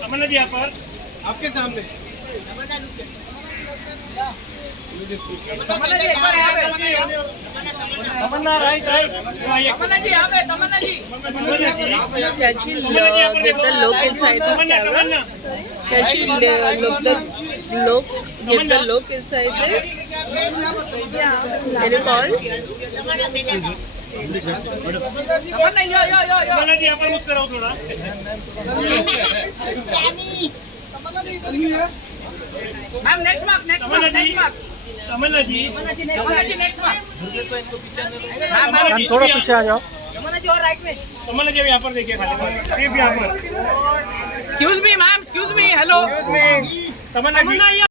तमन्ना जी यहाँ पर आपके सामने तमन्ना राइट राइट तमन्ना जी यहाँ पे तमन्ना जी Can she get the look inside this camera? Can she get the look inside this? Can you call? तमन्ना यो यो यो यो तमन्ना जी यहाँ पर मुझसे रहो थोड़ा मैम नेक्स्ट मार्क तमन्ना जी तमन्ना जी नेक्स्ट मार्क थोड़ा पीछे आ जाओ तमन्ना जी और राइट में तमन्ना जी यहाँ पर देखिए खाली सिर्फ यहाँ पर excuse me ma'am excuse me hello Tamanna जी